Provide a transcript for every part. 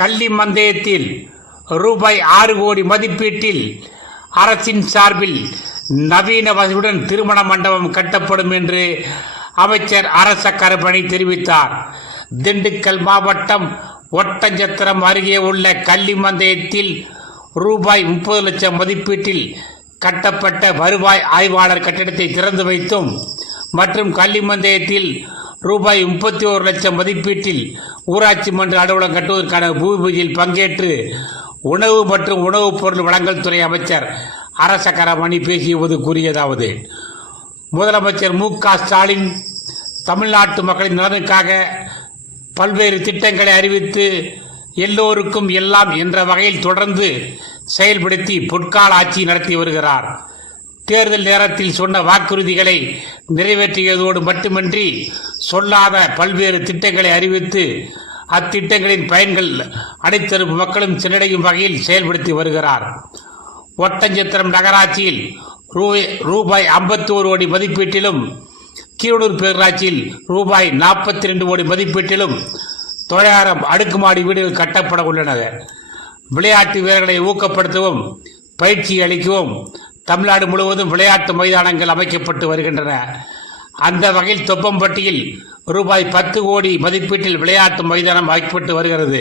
கள்ளி மந்தயத்தில் ரூபாய் ஆறு கோடி மதிப்பீட்டில் அரசின் சார்பில் நவீன வசதியுடன் திருமண மண்டபம் கட்டப்படும் என்று அமைச்சர் அரச கருப்பணி தெரிவித்தார். திண்டுக்கல் மாவட்டம் ஒட்டஞ்சத்திரம் அருகே உள்ள கள்ளிமந்தயத்தில் ரூபாய் முப்பது லட்சம் மதிப்பீட்டில் கட்டப்பட்ட வருவாய் ஆய்வாளர் கட்டிடத்தை திறந்து வைத்தும் மற்றும் கள்ளிமந்தயத்தில் ரூபாய் முப்பத்தி ஓரு லட்சம் மதிப்பீட்டில் ஊராட்சி மன்ற அலுவலகம் கட்டுவதற்கான பூமி பூஜையில் பங்கேற்று உணவு மற்றும் உணவுப் பொருள் வழங்கல் துறை அமைச்சர் அரச கரமணி பேசியபோது கூறியதாவது முதலமைச்சர் மு க ஸ்டாலின் தமிழ்நாட்டு மக்களின் நலனுக்காக பல்வேறு திட்டங்களை அறிவித்து எல்லோருக்கும் எல்லாம் என்ற வகையில் தொடர்ந்து செயல்படுத்தி பொற்கால ஆட்சி நடத்தி வருகிறார். தேர்தல் நேரத்தில் சொன்ன வாக்குறுதிகளை நிறைவேற்றியதோடு மட்டுமின்றி சொல்லாத பல்வேறு திட்டங்களை அறிவித்து அத்திட்டங்களின் பயன்கள் அனைத்தரப்பு மக்களும் சென்றடையும் வகையில் செயல்படுத்தி வருகிறார். ஒட்டஞ்சத்திரம் நகராட்சியில் ரூபாய் ரூபாய் ஐம்பத்தோரு கோடி மதிப்பீட்டிலும் கீழூர் பேரூராட்சியில் ரூபாய் நாற்பத்தி ரெண்டு கோடி மதிப்பீட்டிலும் தொள்ளாயிரம் அடுக்குமாடி வீடுகள் கட்டப்பட உள்ளன. விளையாட்டு வீரர்களை ஊக்கப்படுத்தவும் பயிற்சி அளிக்கவும் தமிழ்நாடு முழுவதும் விளையாட்டு மைதானங்கள் அமைக்கப்பட்டு வருகின்றன. அந்த வகையில் தொப்பம்பட்டியில் ரூபாய் பத்து கோடி மதிப்பீட்டில் விளையாட்டு மைதானம் அமைக்கப்பட்டு வருகிறது.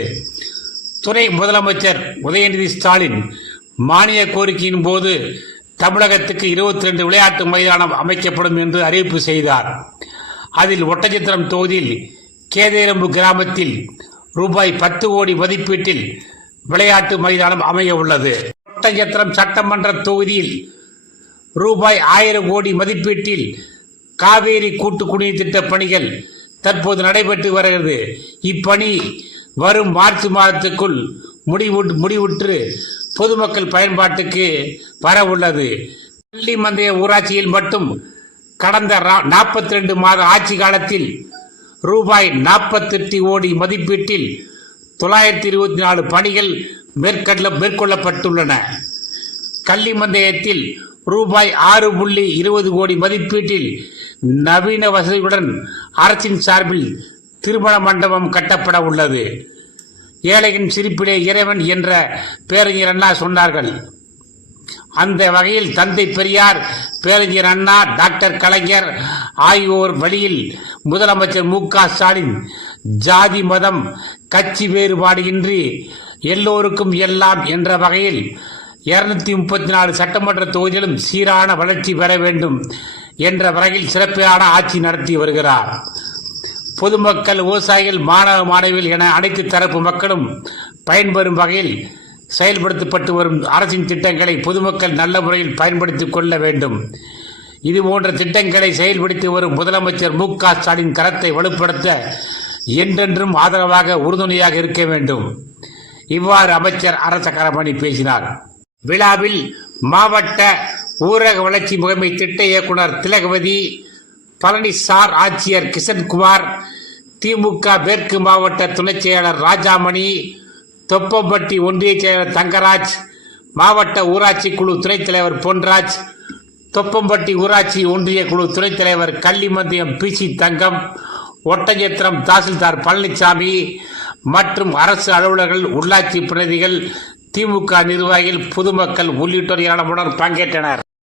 துணை முதலமைச்சர் உதயநிதி ஸ்டாலின் மானிய கோரிக்கையின் போது தமிழகத்துக்கு இருபத்தி ரெண்டு விளையாட்டு மைதானம் அமைக்கப்படும் என்று அறிவிப்பு செய்தார். அதில் ஒட்டச்சத்திரம் தொகுதியில் கேதேரம்பு கிராமத்தில் ரூபாய் பத்து கோடி மதிப்பீட்டில் விளையாட்டு மைதானம் அமைய உள்ளது. ஒட்டச்சத்திரம் சட்டமன்ற தொகுதியில் ரூபாய் ஆயிரம் கோடி மதிப்பீட்டில் காவேரி கூட்டு குடிநீர் திட்ட பணிகள் தற்போது நடைபெற்று வருகிறது. இப்பணி வரும் மார்ச் மாதத்துக்குள் முடிவு முடிவுற்று பொதுமக்கள் பயன்பாட்டுக்கு வர உள்ளது. பள்ளி மந்தைய ஊராட்சியில் மட்டும் கடந்த நாற்பத்தி ரெண்டு மாத ஆட்சி காலத்தில் ரூபாய் நாற்பத்தெட்டு கோடி மதிப்பீட்டில் தொள்ளாயிரத்தி இருபத்தி நாலு பணிகள் மேற்கொள்ள மேற்கொள்ளப்பட்டுள்ளன. கள்ளிமந்தயத்தில் ரூபாய் ஆறு புள்ளி இருபது கோடி மதிப்பீட்டில் நவீன வசதியுடன் அரசின் சார்பில் திருமண மண்டபம் கட்டப்பட உள்ளது. ஏழையின் சிரிப்பிலே இறைவன் என்ற பேரறிஞர் அண்ணா சொன்னார்கள். அந்த வகையில் தந்தை பெரியார் பேரறிஞர் அண்ணா டாக்டர் கலைஞர் ஆகியோர் வழியில் முதலமைச்சர் மு க ஸ்டாலின் ஜாதி மதம் கட்சி வேறுபாடு இன்றி எல்லோருக்கும் எல்லாம் என்ற வகையில் இருநூத்தி முப்பத்தி நாலு சட்டமன்ற தொகுதியிலும் சீரான வளர்ச்சி பெற வேண்டும் என்ற வரையில் சிறப்பான ஆட்சி நடத்தி வருகிறார். பொதுமக்கள் விவசாயிகள் மாணவ மாணவிகள் என அனைத்து தரப்பு மக்களும் பயன்பெறும் வகையில் செயல்படுத்தப்பட்டு வரும் அரசின் திட்டங்களை பொதுமக்கள் நல்ல முறையில் பயன்படுத்திக் கொள்ள வேண்டும். இதுபோன்ற திட்டங்களை செயல்படுத்தி வரும் முதலமைச்சர் மு க ஸ்டாலின் கரத்தை வலுப்படுத்த என்றென்றும் ஆதரவாக உறுதுணையாக இருக்க வேண்டும். இவ்வாறு அமைச்சர் அரச கரமணி பேசினார். விழாவில் மாவட்ட ஊரக வளர்ச்சி முகமை திட்ட இயக்குனர் திலகவதி பழனிசார் ஆட்சியர் கிஷன்குமார் திமுக மேற்கு மாவட்ட துணைச் செயலர் ராஜாமணி தொப்பம்பட்டி ஒன்றிய செயலர் தங்கராஜ் மாவட்ட ஊராட்சி குழு துணைத் தலைவர் பொன்ராஜ் தொப்பம்பட்டி ஊராட்சி ஒன்றிய குழு துணைத் தலைவர் கள்ளிமந்தியம் பி சி தங்கம் ஒட்டஞ்சத்திரம் தாசில்தார் பழனிசாமி மற்றும் அரசு அலுவலர்கள் உள்ளாட்சி பிரதிகள் திமுக நிர்வாகிகள் பொதுமக்கள் உள்ளிட்டோர் ஏராளமானோர் பங்கேற்றனர்.